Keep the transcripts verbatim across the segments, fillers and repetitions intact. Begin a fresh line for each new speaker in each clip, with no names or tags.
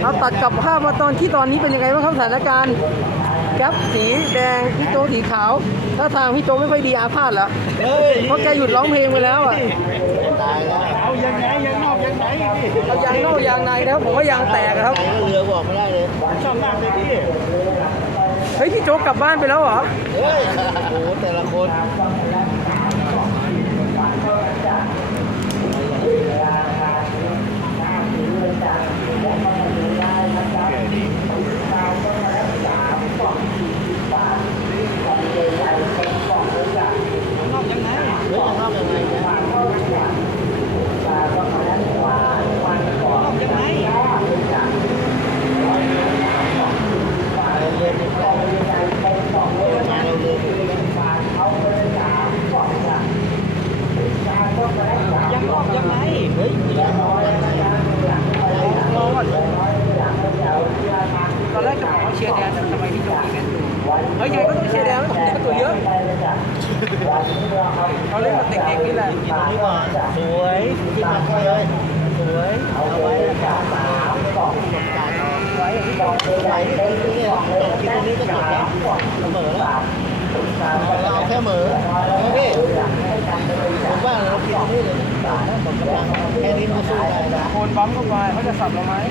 เอาตัดกลับภาพมาตอนที่ตอนนี้เป็นยังไงบ้างครับสถานการณ์แก๊ปสีแดงพี่โจสีขาวถ้าทางพี่โจไม่ค่อยดีอาพาธเหรอเพราะแกหยุดร้องเพลงไปแล้วอ่ะ
ตายแล้วเอายังไงยังนอกยังไหน
เอายางนอกยางในนะครับผมว่ายางแตกครับ
เรือบอกไม่ได้เลยชอบมากเลยพี่
เฮ้ยพี่โจกลับบ้านไปแล้วเหรอ
เฮ้ยโอ้แต่ละคนนอกยังไงเฮ้ยนอกยังไงนอกยังไงยังรอบยังไงเฮ้ยรอก่อน
ตอนแรกจะบอกว่าเชียร์แดนแต่ทำไมพี่โจอีกงั้นดูเฮ้ยยังไงก็ต้องเชียร์แดนไม่ต้องเชียร์ตัวเยอะเขาเล่นกับเด็กๆนี่แหละ
กินตรงนี้ก่อนสวยกินมาเลยสวยเอาไว้สามสามบอกกดการไว้ที่บอกไหนที่นี่ตกกินตรงนี้ก็จบแล้วเสมอแล้วเราเอาแค่เหมอพี่ผมว่าเรากินตรงนี้เลยหมดกำลังแค่นี้มันสู้ได้นะ
โคนบัมเข้าไปเขาจะสับเราไหม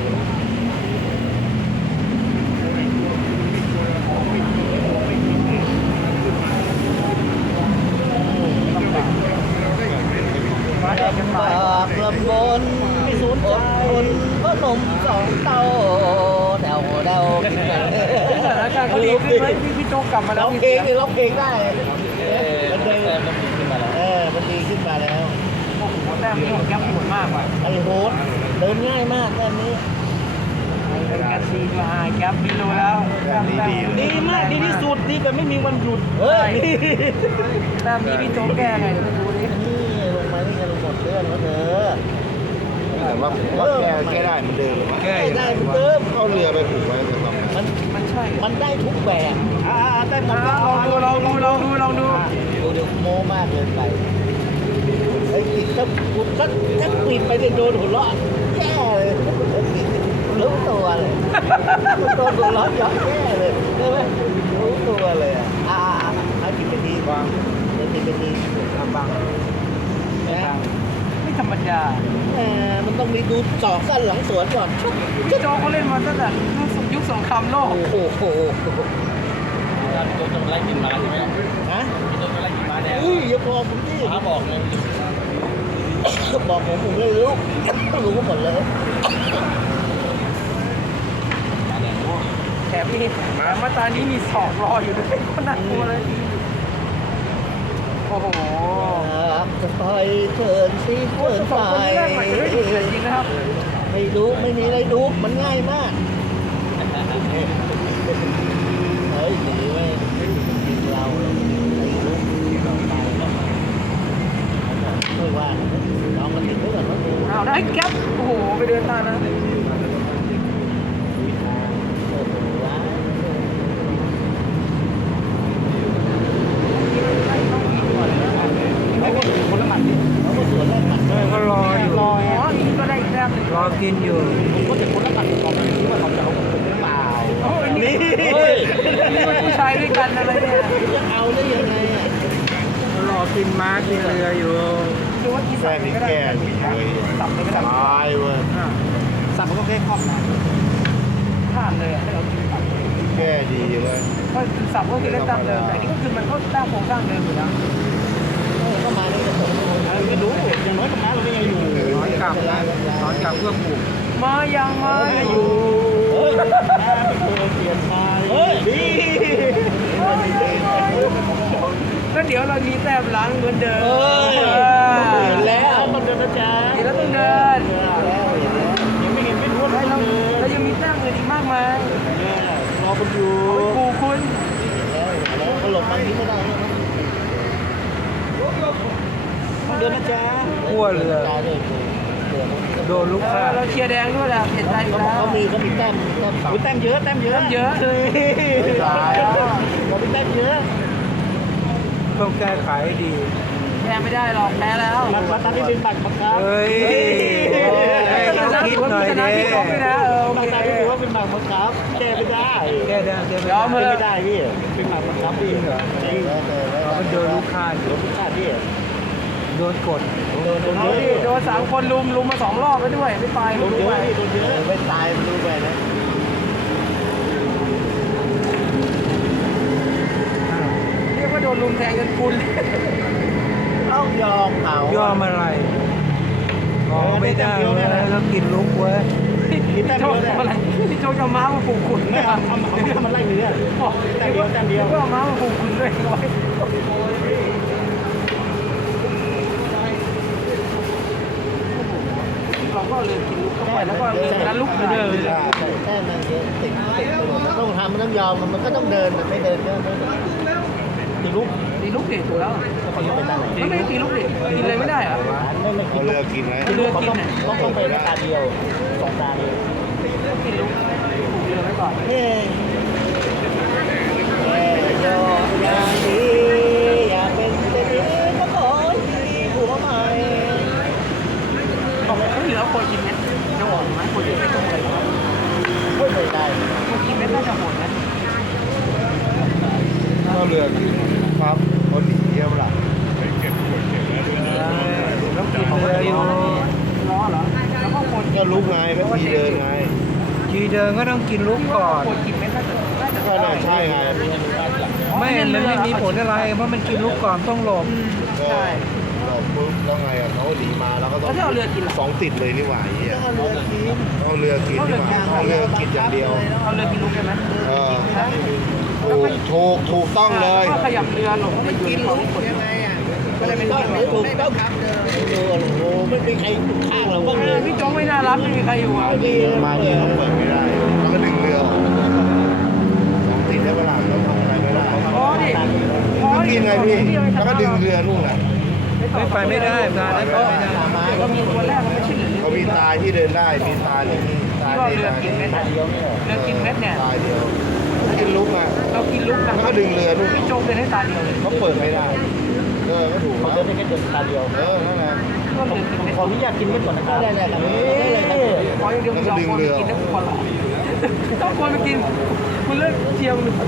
มาแดกกันไปกระบนไม่สูญใจคนก็นมสองเต้าเดาเดา
สถานการณ์เขาดีขึ้นไหมพี่พี่โจกลับมาแล้ว
ร้องเพลงร้องเพลงได้มันดีขึ้นมาแล้วเออมันดีขึ้นมาแล้ว
โอ้โหแต้มนี้แก๊ปปวดมากว่ะ
ไอ้โหดเดินง่ายมากแต้มนี้
เป็นการซีดูไฮแก๊ปดีรู้แล้ว
ดีมากดีที่สุดดีแบบไม่มีวันหยุดเฮ้ย
แต้มนี้พี่โจแก้ไงไม่รู้ดิ
นี่ลงมานี่จะลงหมดเรื่องแล้วเถอะแต่ว่าผมว่าแก้แก้ได้เหมือนเดิมแก้ได้เหมือนเดิมเข้าเรือไปผูกไว้จะทำมัน
มันใช่
มันได้ทุกแบบอ่าได้หมด
ลองดูลองดูลองดูลองดู
ดูดูโมมากเกินไปไอ้กินถ้ากูถ้าถ้าปิดไปจะโดนหัวเราะแย่เลยรู้ตัวเลยโดนหัวเราะย้อนแย่เลยใช่ไหมรู้ตัวเลยอ่ะอ่าเอากินไปทีบางเดี๋ยวกินไปทีทำบาง
ไม่ธรรมดา
แหมมันต้องมีดูจอกสั้นหลังสวนก่อน
พี่โจเขาเล่นมาตั้งแต่ยุคสงครามโลก
โอ้โห
พี่โจจะไล่กินม้าใช่ไหม
ฮะ
พี่โจจะไล่กินม้าแดง
อุ้ยอย่าบอกผมดิ
ม้าบอกเลย
บอกผมผมไม่รู้รู้หมดเลย
แถมนี่มาตานี้มีศอกรออยู่ด้วยก็น่ากลัวเลยโอ้โห
จะคอยเถินสิเถินไปไม่ดูไม่มีอะไรดูมันง่ายมากเฮ้ยหนีไม่กินเราไม่ว่าลองมาติดด้วยกันว่าดู
เอาได้แก๊ปโอ้โหไปเดินตานะ
คนละหมัดนี่เขาก็สวนแรกหมัด
ก็รออยู่รออ๋อนี่ก็ได้แต้มรอกินอยู่
ผมก็จะคนละหมัดก่อนไม่รู้ว่าเขาจะเอาผมหรือเปล่า
โอ้ยนี่นี่มันผู้ชายด้วยกันอะไรเนี่ย
จะเอาได้ยังไงอ่ะ
รอกินม้ากินเรืออยู่ดูว่ากี่สับก็ได้สับเลยก็ได้
ตายเว้ย
สับมันก็แค่ครอบนะผ่านเลยให้เรากินสับ
แก้ดีเลย
เพราะสับก็คือได้ตามเดิมแต่นี่ก็คือมันก็ตั้งโครงสร้างเดิมอยู่แล้ว
ก็มาได้กระตุ้นไม่รู้อย่างน้อยกับม้าเราได้ยังอยู่
น้อยกลับนะน้อยกลับเพื่อปลูกมายังมาอยู่
เฮ้ยม้าไม่เคยเปลี่ยนมาเฮ้ยดี
ก็เดี๋ยวเรามีแต้มหลังเหมือนเดิม
แล้วมันเดินนะจ๊ะ
เดี๋ยวเราต้องเดิน
ยังไม่เห็นไม่รู้
เราเรายังมีแต้มอื่นอีกมากมาย
รอคุณอยู่
ปูคุณ
แล้วแล้วก็หลบมันนี้ไม่ได้เดินนะจ๊ะ
ขั้วเรือโดนลูกค้าเราเชียร์แดงด้วยแหละเห็นใจอยู่แล้ว
เขามีเขามีแต้มแต้มแต้มเยอะแต้มเยอะ
เยอะ
เลยเขามีแต้มเยอะ
ต้องแก้ไขให้ดีแพ้ไม่ได้หรอกแพ้แล้ว
มันมาตอนที่เป็นบัตรประกัน
เฮ้ยคิดหน่อยดิ
มาตอนที่ถือว่าบังคับแก้ไม่ได้
แก้ได้แก้ไม่
ยอม
ได้
เถ
ไม่
อะ
ได้พี่เป็นหมักบังคับพี่เหรอจริง
มันโดนลูกค้า
โดนลูกค้าพี่
โดนกด
โดนโดน
เอา
เย
ดิ
อะ
โดนสามคนลุมลุมมาสองรอบไปด้วยไม่ไป
โด
ไม่
น
รู้
เย
ไป
อะพี่โดนเยอะไม่ตายมันรู้ไปนะ
เรียกว่าโดนลุมแทงกันคุณ
ต้องยอมเขา
ยอมอะไรอ๋อไม่ได้เว้ยแล้วกินลูกเว้ย
กินแต้ม
โช
เดี
ค
ยวเนี่ย
อะไรพี่โชคจะเอาม้ามาปลูกคุณ
ไม่เอาเอาเอามันไล่เนื้อแต้มเดียวแต้มเดียว
ก็เอาม้ามาปลูกคุณด้วยไว้เราก็เลยกินลูกเข้าไปแล้วก็เลยนั้นลุกไปเดิน
แต้มมันเยอะติดติดต้องทำมันต้องยอมมันก็ต้องเดินไม่เดินก็ไม่ตีลูก
ตีลูกเด็กถูกแล้ว
เขาจะไปด้านไหน
ไม่ไม่ตีลูกเด็กกินเลยไม่ได้เหรอ
ไม่ไม่กิน
เรือกินไหม
เรือกินต้องต้องไปตาเดียวสองตาเดียว
กินลูกปลูกเรือไว้ก่อน
เฮ้ยโยอย่างดีอยากเป็นเศรษฐีก็ขอทีผัวใหม่
บอกว่าเหลือคนกินเม็ดจะหวานไหมคนกินเม็ดต้องอะไร
ไม่เคยได้
คนกินเม็ดน่าจะหวานนะ
ก็เรือกินครับเขาหนีเยี่ยมล่ะไปเก็บเก็บเก็บแล้วด้วยนะ
แล้วกินเรืออยู่
ล้อเหรอแล้วก็คน
ก็ลุกไงก็ทีเดินไง
ทีเดินก็ต้องกินลูกก่อน
คนกินเม็ดน่าจะน่าจะ
ก็น่าใช่ไง
ไม่มันไม่มีผลอะไรเพราะมันกินลูกก่อนต้องหลบ
ก็
ใช่
เราปุ๊บแล้วไงอ่ะเขาหนีมาแล้วก็ต้
แล้
อ
ว
ง
ถ้าเอาเรือกินล่ะ
สองติดเลยนี่หว่าไอ้เหี้ย
ก็เรือกิน
เอาเรือกินนี่หว่าเอาเรือกินอย่างเดียว
เอาเรือกินลูกได้ไหม
เออถูกถูกถูกต้องเลย
ก็ขยับเรือหลงไม่กินลูกยังไงอ่ะก็เลยเป็น
ต้อง
กิน
ถูกต้องดูโอ้โหไม่มีใครข้างเราบ้างเลย
พี่โจ๊กไม่น่ารักไม่มีใครอยู่อ่ะ
ดี
มาเยอะเปิดไม่ได้แล้วก็ดึงเรือออกสองติดได้เวลาเราทำอะไรไม่ได้
พอดิพอ
ก็
ดิ
กินไงพี่แล้วก็ดึงเรือนู่นน่ะ
ไม่ไปไม่ได้งานนั้นไปไม่ได้
ก็มีตัวแรกมันไม่ใช่เหลือ
เขามีตายที่เดินได้ มีตายที่นี่ตายที่ตายที่
เม็ด
ตาย
เดียวเรือกินเม็ดเนี่ย
ตายเดียวกินลุกอ่ะ
เรากินลูกกัน
แล้วก็ดึงเรือนู่น
พี่โจ๊กเดินให้ตาเดียวเลย
เขาเปิดไม่ได้ เออ ก็ถูก
เขา
แล้ว
เดินได้แค่เดินตาเดียว
เออ นั่นแหละ
ก็เรือกินเม็ด
ขออนุญาตกินไม่ก่อนนะครับได้เลยครับได้เลยครับ
ขออย่างเดียวสองคนกินได้คนละต้องคนไปกินคุณเลิกเชียร์มัน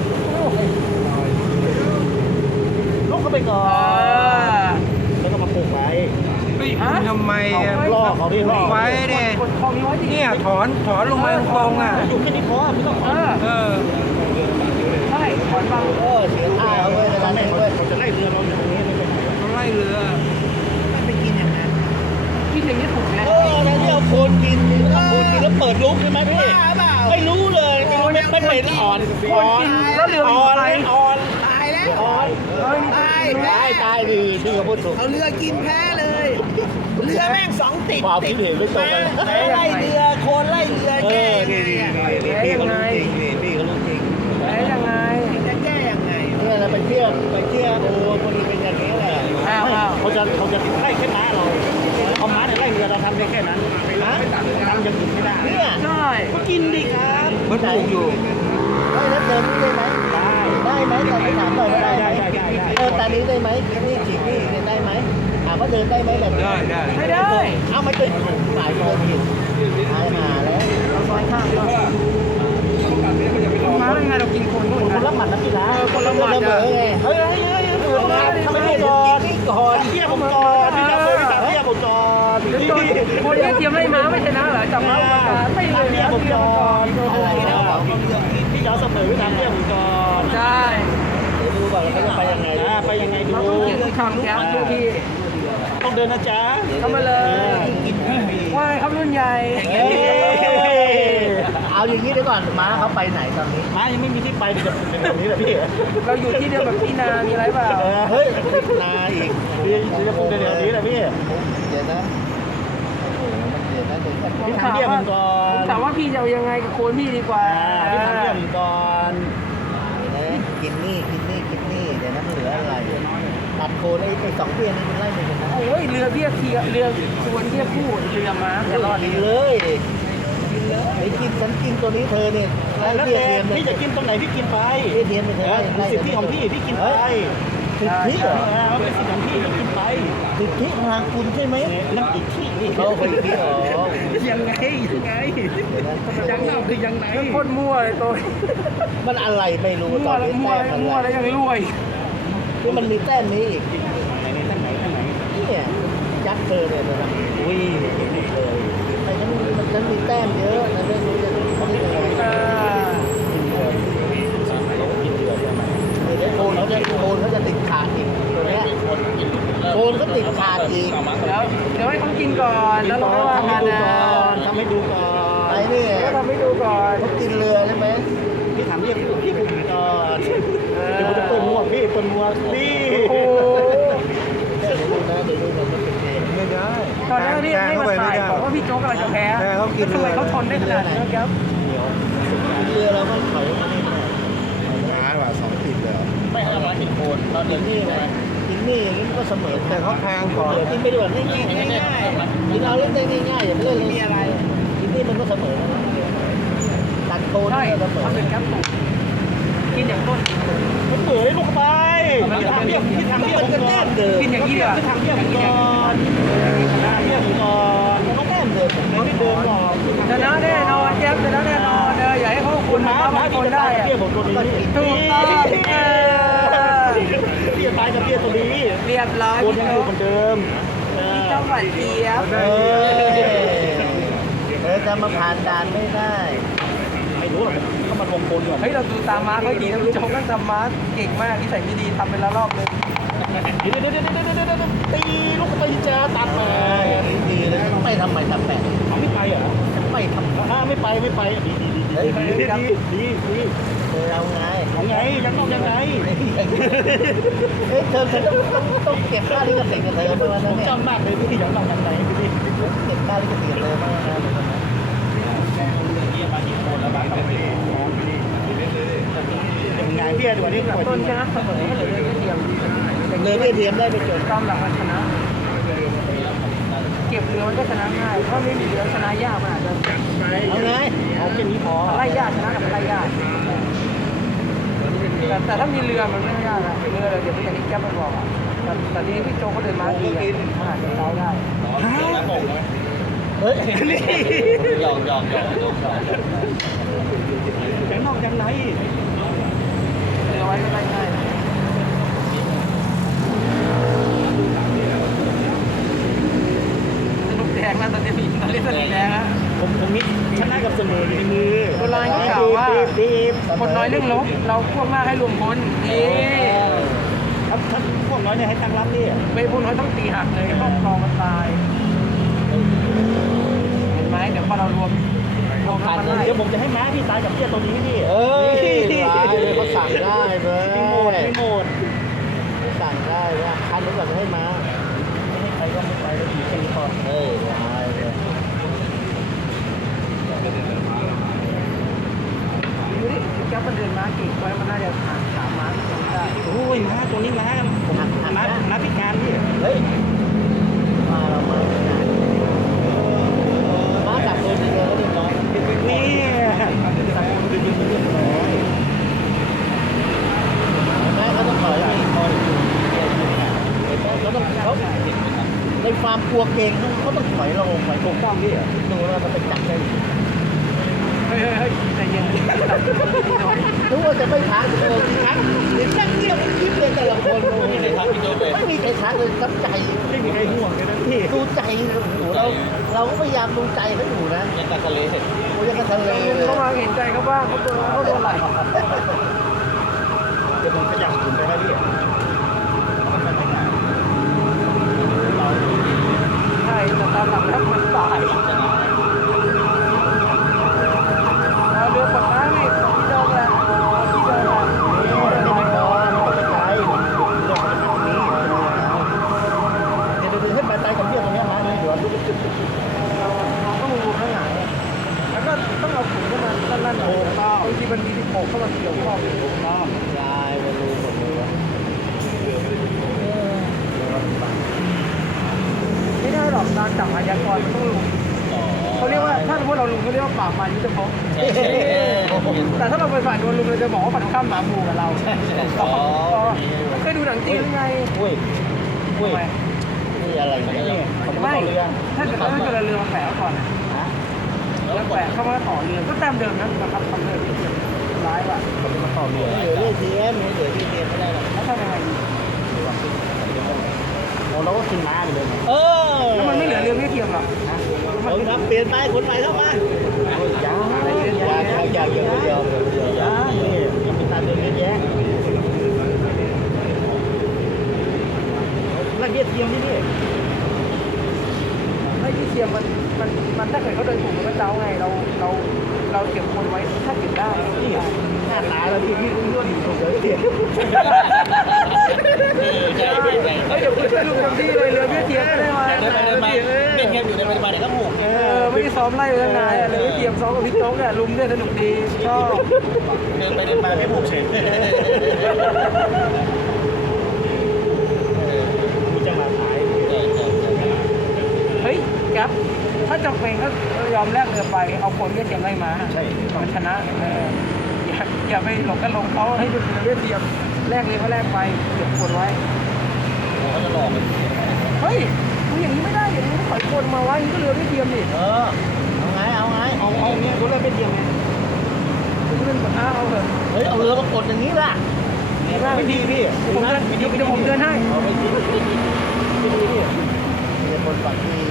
ลุกเข้าไปก่อ
อ่าน
แล้วก็มาปลูกไว้
ฮะ
ทำไมอ่ะ
ล่อเขาดิล่อ
ไว้เนี่ย
กดคลองนี้ไว้ดิ
เนี่ยถอนถอนลงมาตรงๆอ่ะ
อยู่แค่นี้พอไม่ต้อง
เออ
เออ
ใช่ถอนบาง
โอ้เสียท่าเขาเลยเวลานี้ด้วยเขาจะไล่เรือเราอยู่ตรงนี้ไม่เป็นไร
เขาไล่เรือ
ไปกินอย่างนั้น
กินอย่างนี้ถูกไหม
เออแล้วที่เอาโคนกินเอาโคนกินแล้วเปิดลุกใช่ไหมพี่ไม่รู้เลยไม่รู้ไม่ไม่เป็นอ่อน
ค
อ่
น
อน
กินแล้วเรือ
อ่
อยู่
อน
ไทย
อ่อนตายแล้วอ่อน
เฮ้ยนี่
ตายตายตายดีที่เขาพูดถูก
เอาเรือกินแพ้เลย เรือแม่งสองติด
ความคิดเห็นไม่ตรงกัน
ไล่เรือโคนไล่เรือ
เอ
แก้
อ
ยัง
นี่
ไง
นี่
อะ
นี่พี่เขารู้จริงนี่พี่เขารู้จริง
แพ้ยังไง
จะแก้ยังไง
เนี่ยเราไปเที่ยวไปเที่ยวโอ้คนเป็นอย่างนี้แหละ
อ้าวอ้าว
เขาจะเขาจะไล่แค่ม้าเราเอาม้าเนี่ยไล่เรือเราทำได้แค่นั้นนะทำอย่างอื่นไม่ได้เนี่ย
ใช่
ก็กินดิครับ
มันปลูกอยู่
ได้แล้วเดินได้ไหมได้ได้ไหมตอนที่ถามก่อนว่าได้ได้ได้ได้เดินตอนนี้ได้ไหมนี่ฉีกนี่เนี่ยได้ไหมถามว่าเดินได้ไหมแบบนี้
ได้ได้
ไม่ได้
เอาไม่เป็นสายโคนผิดหายมาแล้ว
เราซอยข้างก็มาได้ไงเรากินคนนู่น
คนละหมัดนักกีฬา
คนละหมัด
เบอไงเฮ้ยเฮ้ยเฮ้ยเฮ้ยทำไมไม่ก่อนก่อนเที่ยวผมก่อนพี่จับเลยพี่จับเที่ยวผมก่อน
เดี๋ยวคนนี้เตรียมให้ม้าไม่ชนะเหรอจับม้าไม่เลย
เที่ยวผมก่อนอะไรนะพี่จะเสมอพี่ทำเที่ยวผมก่อน
ใช่
ดูก่อนแล้วเขาจะไปยังไงนะไปยังไงดู
เราต้องกินคำแก้วทุกที่
ต้องเดินนะจ๊ะ
เข้ามาเลยว่าไงครับรุ่นใหญ่
เอาอย่างนี้ดีก่อนม้าเขาไปไหนตอนนี้ม้ายังไม่มีที่ไปเดี๋ยวจะเป็นแบบนี้แหละพี่
เราอยู่ที่เดียวแบบพี่นา มีอะไรเปล่า
เฮ้ยนาอีกพี่จะพูดเดี๋ยวนี้แหละพี่เดี๋ยวนะเดี๋ยวนะเดี๋ยว
ผม
พี่
ถาม
ทำเยี่ยม
ว่า
ก่อ
ผม
น
ถามว่าพี่จะเอายังไงกับโคนพี่ดีกว่า
พี่ทำเยี่ยมก่อนกินนี่กินนี่กินนี่เดี๋ยวนั้นเหลืออะไรตัดโคนไอ้ไอ้สองเพี้ยนนี่มันไล่ไปกันนะ
โอ้ยเรือเบี้ยเทียเรือชวนเบี้ยคู่เรือม้าจะรอด
กิ
ดี
นเลยกินเลยไอ้กินฉันกินตัวนี้เธอเนี่ยแล้วพี่จะกินตรงไหนพี่กินไปพี่เทียมไปเธอสิทธิของพี่พี่กินไปสิทธิเหรอเป็นสิทธิของพี่ต้องกินไปสิทธิทางคุณใช่ไหมนั่นอีกที่นี่เขาไปที่อ๋อ
ยังไงยังไงยังเอาคือยังไง
โคตรมั่วเลยตัว
มันอะไรไม่รู้
มั่
ต
ว
อน
แล้ว
นี้
มั่ว
แต้ม
แล้ว
อะไร
มั่วแล้วยังรวย
นี่มันมีแต้มนี้อีกแต้มไหนแต้มไหนเนี่ยยัดเธอเลยนะอุ้ยเห็นเลยไอ้ฉันมันฉันมีแต้มเยอะนะไม่รู้จะเขาได้ยังไง
อ่า
เดี๋ยวโคนเขาจะโคนเขาจะติดขาดอีกตัวเนี้ยโคนเขาติดขาดอีก
เดี๋ยวเดี๋ยวให้เขากินก่อนแล้วเราค่อยว่า
ทำให้
กัน
ดู
นะ
ก่อนทำให้ดูก่อนไอ้นี่
เดี๋ยวทำให้ดูก่อน
เขากินเรือใช่ไหมพี่ถามเรียกพี่ผมก่อนเดี๋ยวผมจะเปิดหมวกพี่เปิดหมวกนี่
โอ้โห
เดี๋ยวดูนะเดี๋ยวดูนะมันเป็นไง
ไม่ได้
ตอนแรกที่ให้มาถ่ายบอกว่าพี่โจ๊กกำลังจะแพ้แล้วทำไมเขาทนได้ขนาดนั้นครับ
เรือเราก็ถอยมานี่นะ
ช้ากว่าสองติดเลยเหรอ
ไม่ให้มาหินโคนเรา
กิ
เดิ
น
น
นี่
ที่
นะ
นะ
กินนี่อย่างนี้มันก็เสมอ
แต่เขาแพงกว่า
เดี๋ยวกินไปดีกว่านี่กินง่ายๆกินเอาเล่นได้ง่ายๆอย่าไปเล่นเลยมีอะไรกินนี่มันก็เสมอตัดโคน
ใช่
นี่ก็เสมอ
ทำเป็นแคปซูลกินอย่างต้น
มันเปิดให้ลูกไปพี่ทางเบี้ยพี่ทางเบี้ยผมก่อน
กินอย่างนี้ดีกว่า
พี่ทางเบี้ยผมก่อนทางเบี้ยผมก่อนมันก็แต้มเดิมผมไม่เดิมหรอก
ชนะแน่นอนแจ๊บชนะแน่นอนเลยอย่าให้เขาคุณมาบางคนได้อะ
เบี้ยผมตัวนี้
ถูกต้องเออ
เบี้ยตายกับเบี้ยตัวนี้
เรียบร้อย
คน
พี่
ยังอ
โจ๊
ยู่
ก
เหมือนเดิม
พี่โจ๊กหวานเจี๊ยบ
เออเออจะมาผ่านด่านไม่ได้ไม่รู้หรอกเขามารวมคนก่อน
เฮ้ยเราดูตามม้าเขาดีนะพี่โจ๊กนั่งทำม้าเก่งมากที่ใส่ไม่ดีทำไปแล้วรอบนึง
เดี๋ยวเดี๋ยวเดี๋ยวเดี๋ยวเดี๋ยวเดี๋ยวตีลูกไปจ้าตัดมาดีเลยไม่ทำไมทำแปะเขาไม่ไปเหรอไม่ทำอ่าไม่ไปไม่ไปดีดีดีดีดีดีดีเออเอาไงเอาไงยังต้องยังไงเฮ้ยเธอเธอต้องต้องต้องเก็บค่าลิขสิทธิ์กับเธอเมื่อวันนั้นเนี่ยจำมากเลยพี่ยังต้องยังไงพี่เก็บค่าลิขสิทธิ์กับเธอเมื่อวันนั้นยังไงพี่ดูวันนี้
ต้นชนะเสมอให้เหลือเรื่องเดียว
เลยไม่เทียมได้ไปจน
ตามหลักมันชนะ เก็บเรือมันก็ชนะง่ายถ้าไม่มีเรือชนะยากมันอาจจะ
เอาไงเอาแค่นี้พอ
ไล่ยากชนะกับไล่ยากแต่แต่ถ้ามีเรือมันไม่ยากนะเรือเดี๋ยวพี่อย่างที่แก๊ปไปบอกอ่ะแต่แต่ทีนี้พี่โจเขาเดินมาดีอ่ะมันอาจจะเท้าได้
เฮ้ยนี่
หยอกหยอกหยอกหยอกหยอก
ยังนอกยังใน
เรือไว้ไม่ไล่ง่ายนะสนุกแดงนะตอนนี้มีตอนนี้สนุกแดงนะ
ผมผมนี่ชนะกับเสมอในมือ
โบราณเขากล่าวว่า
ดีบ
คนน้อยเรื่องลบเราพวกมากให้รวมพลนี่
ถ้าถ้าพวกน้อยเนี่ยให้ตั้งรับนี่
ไม่พวกน้อยต้องตีหักเลยครอบครองมันตายเห็นไหมเดี๋ยวพอเรารวมรวม
ผ่าน
กัน
เลย
ได้
เดี๋ยวผมจะให้ม้าพี่ตายกับเพี้ยตัวนี้พี่เอ้ยเขาสั่งได้เลยไม่หมดไม่หมดสั่งได้ว่าคันนี้ก่อนจะให้ม้าไม่ให้ใครก็ไม่ไปแล้วอยู่แค่นี้พอเฮ้ยได้เลย
ดูดิแก๊ปมันเดินม้าเก่งไว้มันน่าจะผ่านสามม้าที่ได้
โอ้ยม้าตัวนี้ม้าผมม้าม้าพิการพี่เฮ้ยมาเราม้าพิการม้าจับตัวนี้เลยน้องนี่แม่เขาต้องถอยไปอีกคนเขาต้องเขาในความกลัวเก่งเขาต้องถอยเราลงไปถูกต้องพี่ดูแล้วมันเป็นจักรเลย
เฮ้ยเฮ้ยใจเย็น
รู้ว่าจะไม่ทักเออจริงทักเด็กจังเรียบคิดเลยแต่ละคนไม่มีใครทักพี่โจ๊กเลยไม่มีใครทักเลยตั้งใจไม่มีใครห่วงเลยนะพี่ดูใจหนูเราเราก็พยายามดูใจเขาอยู่นะ
ยังกะทะเลเสร็จ
โอ้ยกระทะเล
เขามาเห็นใจเขาบ้างเขาโดนเขาโดนไหล
เดี๋ยวผมขยับคุณไปได้พี่
ใช่แต่ตามหลังแล้วมันตายเราเรือปลดน้ำนี่ที่เดิมแหละที่เดิมแหละ
ไม่พอไม่ต้องไปไกลลงไปทางนี้เดี๋ยวเดี๋ยวให้มาตายกับเพื่อนตรงนี้มาเลยเดี๋ยว
ต้องรูข้างหลังแล้วก็ต้องเอาถุงขึ้นมาลั่นๆหน่อยบางทีมันมีที่โผล่เข้ามาเกี่ยวข้อง
ยายมารู้หมดเลย
ไม่ได้หรอกการจับอาชญากรมันต้องลุมเขาเรียกว่าถ้าสมมติเราลุมเขาเรียกว่าปราบปรามยุทธภพแต่ถ้าเราไปฝ่ายโดนลุมเราจะบอกว่าฝ่ายตรงข้ามหมาหมู่กับเราเคยดูหนังจีนหรือไง
อุ้ยอุ้ย
ทำไม
นี่อะไรเนี่ย
ไม่ถ้าเกิดถ้าเกิดเรือมาแฝงก่อนแล้วแฝงเข้ามาต่อเรือก็แต้มเดิมนะนะครับทำเรือร้ายว่ะ
ต่อเรือเหลือเรื่องทีเอ็มเหลือที่เอ็มไม่ได้หรอก
แล้วทำยังไงดี
โอ้เราก็กินม้าไปเลยเออ
แล้วมันไม่เหลือเรือไม่เทียมหรอก
คนครับเปลี่ยนไปคนใหม่เข้ามาอย่าอย่าอย่าอย่าอย่าอย่าอย่านี่ยังเป็นตาเดินเยอะแยะนั่นเยี่ยเทียมนี่นี่
ไม่ที่เทียมมันมันมันถ้าเกิดเขาเดินถูกมันก็เจ้าไงเราเราเราเก็บคนไว้ถ้าเก็บได้
นี่หน้าตาเราพี่พี่รู้ว่าดีกว่าเยอะเทียม
เฮ้ยเดี๋ยวคุณช่วยลุงเต็มที่เลยเรือไม่เทียมก็ได้มา
เดินไปเดินมาเดินเทียมอยู่ในปัจจุบันเนี่ยก็ผูก
เออไม่ได้ซ้อมไล่เลยนายเรือไม่เทียมซ้อมกับพี่โจ๊กเนี่ยลุมเนี่ยสนุกดีชอบ
เดินไปเดินมาไม่ผูกเฉย
กูจะมาขาย
เฮ้ยแก๊ปถ้าจำเป็นก็ยอมแลกเรือไปเอาคนไม่เทียมไล่มาใช่มันชนะเอออย่าอย่าไปหลงกันลงเขาให้ดูเรือไม่เทียมแลกเลยก็แลกไปเก็บคนไว้
เขาจะหลอก
เฮ้ยมึงอย่างนี้ไม่ได้อย่างนี้ปล่อยคนมาไว้นี่ก็เรือไม่เทียมดิ
เออเอาไงเอาไงเอาเอาเนี่ยกูเล่นเป็นเทียมไง
มึงเล่นแบบอ้าวเอาเถอะ
เฮ้ยเอาเรือมากดอย่างนี้ล่ะไม่ดีพี่
ผมเดินเดี๋ยวผมเดินให้
เอาไม่ดีไม่ดีพี่เดี๋ยวคนปักที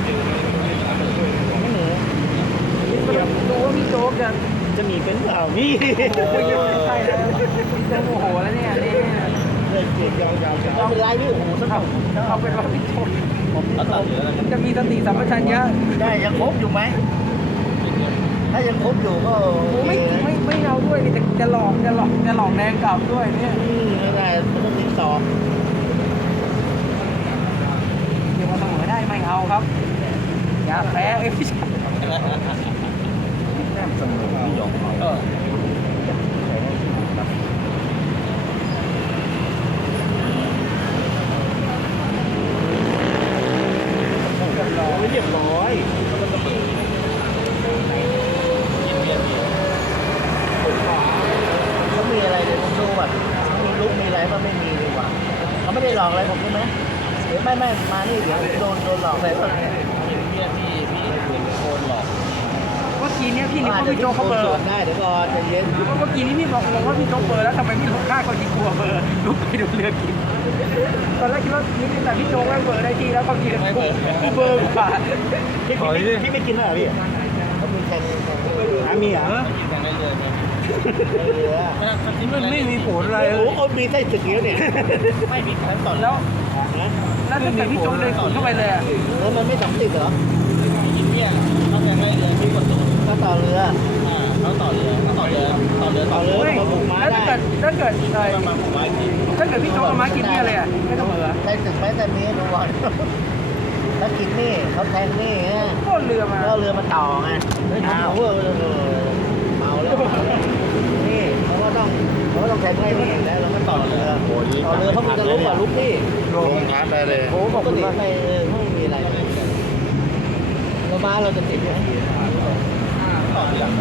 ไม่เหนือ
ดูว่าพี่โจ๊กจะ
จะมีเป็นเปล่านี่
โอ้ยไม่ใช่แล้วจะโมโหแล้วเนี่ยนี่
เลยเกียร์ยาวๆไม่เป็นไรพี่โอ้โหสนุก
เอาเป็นว่าพี่โจ๊ก
แล้วตัดเหลือ
มันจะมีสติสัมปชัญญะ
ได้ยังครบอยู่ไหมถ้ายังครบอยู่ก็
โอ้ไม่ไม่ไม่เอาด้วยนี่จะจะหลอกจะหลอกจะหลอกแดงกลับด้วยเนี่ย
ไม่ได้มันต้องติดต่อ
เดี๋ยวมาเสมอได้ไม่เอาครับ อย่าแพ้เอ้ยพี่
เออ
ไม่เรียบร้อยเขามีอะไรเดี๋ยวผมดูแบบมีลุกมีอะไรก็ไม่มีดีกว่าเขาไม่ได้หลอกอะไรผมใช่ไหมเดี๋ยวไม่ไม่มานี่เดี๋ยวโดนโดนหลอกอะไรก็เนี่ย
ที่ที่ที่ที่โคนหลอก
เมื่อกี้เนี่ยพี่นึก
อาจ
ว่า
จะ
พี่โจ๊กเขาเบอร์
ส่วนได้เดี๋ยวก่อนใจเย็น
เมื่อกี้นี้พี่บอกงงว่าพี่โจ๊กเบอร์แล้วทำไมพี่ลุกฆ่าคนที่กลัวเบอร์ลุกไปดูเรือกินตอนแรกคิดว่านี่แต่พี่โจ๊กไม่เบอร์ได้ทีแล้วบางทีกูเบอร์กว่า
พี่พี่ไม่กินเหรอพี่เขามีแข่งหามีเหรอ
กินกันได้เลยไหม
เหลือ
มันไม่มีผลอะไร
โอ้โหเขามีไส้สึกเยอะเนี่ย
ไม่มีขั้นตอน
แล้ว
นะ
แล้วตั้งแต่พี่โจ๊กเดินขุดเข้าไปเลยอ่ะ
แล้วมันไม่สองติดเหรอ
กินเนี่ยเขาจะให้เลยที่กดตัว
ก็ต่อเรือ
อ่าเขาต่อเรือเขาต่อเรือต่อเรือต่อเรือ
เฮ้ยแล้วถ้าเกิดถ้าเกิดเอ่อ
มาผูกไว้กิน
ถ้าเกิดพี่โจ๊กเอามากินเนี่ยเลยอ่ะไม่ต้องเบอร์
ไส้สึกไหมแต่มีระวังถ้ากินนี่เขาแทงนี่ไง
ก็เรือมา
ก็เรือมาต่อไงอ้าวเออเมาแล้วนี่เขาก็ต้องเขาก็ต้องแทงนี่นี่แล้วเราก็ต่อเรือต่อเรือเขามันจะลุกกว่าลุกนี่
ลงพัดได้เลย
โอ้บ
ป
อก
ก
คุณ
ติ
ว่า
ไปเออไม่มีอะไรเรามาเราจะติดอยู่ต่อเรือ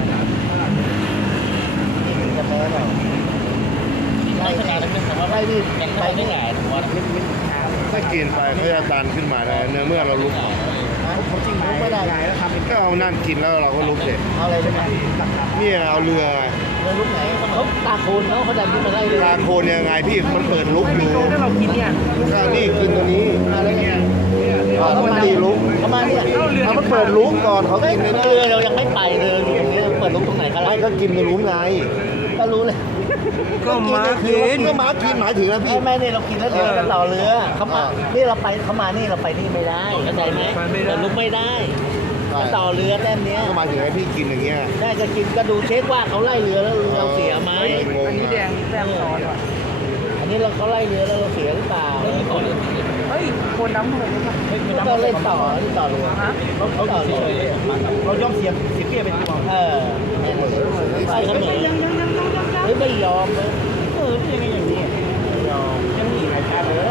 นี่จะแพ้เปล่า
ลักษณะนั้นเป็นคำว่า
ไล่ดิ
ยัง
ไป
ไปไม่
นี่
หงายผมว่า
ถ้ากินไปเขาจะตันขึ้นมาเลยเนื้อเมื่อเราลุก
เขาจริงลุกไม่ได้แล้วทำ
ก็เอานั่นกินแล้วเราก็ลุกเด็
เอาอะไรใช่ไหม
เนี่ยเอาเรือ
เรือลุกไหนเขาตาโคนเขาเขาดันขึ้นมาไล่เลย
ทางโคนยังไงพี่มันเปิดลุก
ไม่
อ
พี่
ยู่
โจ๊กถ้าเรากินเนี่ย
ข้างนี่กินตัวนี้
อะไรเงี้ย
อ่าแล้วมันตีลุก
เขามาเนี่ย
เอามันเปิดลุกก่อนเขากินในนั้น
เรือเรายังไม่ไปเลยอยู่ตรงนี้เปิดลุกตรงไหนกัน
ไม่ก็กินตัวลุกไง
ก็รู้เลย
ก็มากิน
ก็มากินหมายถึงแล้วพี่
ไม่ไม่เนี่ยเรากินแล้วเรือก็ต่อเรือเขามานี่เราไปเขามานี่เราไปนี่ไม่ได้เข้าใจไหมเปิดลุกไม่ได้ต่อเรือแต้มเนี้ย
ก็หมายถึงให้พี่กินอย่างเงี้ย
ได้จะกินก็ดูเช็คว่าเขาไล่เรือแล้วเราเสียไหม
อันนี้แดงแต้มซ้อนว่ะ
อันนี้เราเขาไล่เรือแล้วเราเสียหรือเปล่า
เฮ้ยคนน้ำเหมือนกัน
ก็เล่นต่อเล่นต่อเรือ
ฮะ
เขาเขาต่อเรือเราย่อมเสียเสียเปี้ยเป็นตัวเออไปเสมอเฮ้ยไม่ยอมเลยเออยังไงอย่างนี้ไม่ยอมยังมีหลายชาติเลย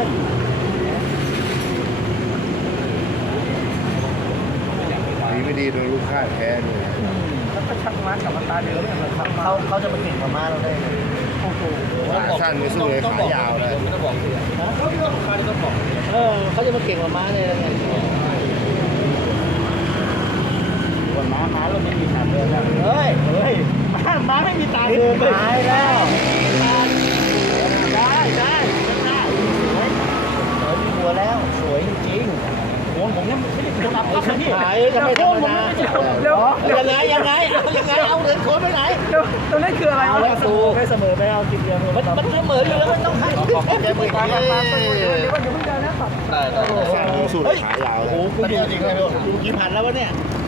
ดีไม่ดีโดนลูกค้าแพ้เลย
แล้วก็ชักม้ากลับมาตาเดิมเนี่ยมันขับมา
เขาเขาจะมาเก่งกว่าม้าเราได้ไง
โอ้โห
ขาสั้นไม่สู้เลยขายาวเลย
ไม่ต้องบอกเสียค่าที่ต้องบอก
เออเขาจะมาเก่งกว่าม้าได้ยังไงส่วนม้าม้าเราไม่มีตาเดินแล้วเฮ้ยเฮ้ยม้าม้าไม่มีตาเดินหายแล้วได้ได้ได้สวยสวยมีหัวแล้วสวยจริงโอ้ผมยังไม่ได้คนอัพก็ไม่ได้หายยังไม่ธรรมดา
เดี๋ยวเดี๋ยว
ยังไงยังไงเอายังไงเอาเดินโค้งไปไหน
เดี๋ยวตรงนี้คืออะไร
เอา
วะ
แล้วตูไม่เสมอไปเอาทีเดียวมันมันเสมออยู่แล้วมันต้องให้แกมือ
มา
เฮ้
มาย มาเดี๋ยวเดี๋ยวเดี๋ยวเพิ่งเดินนะ
ได้ได้
สั้นไม่สู้เลยขายาว
โอ้
เลย
โหคุณอยู่จริงเลยดูกี่พันแล้ววะเนี่ย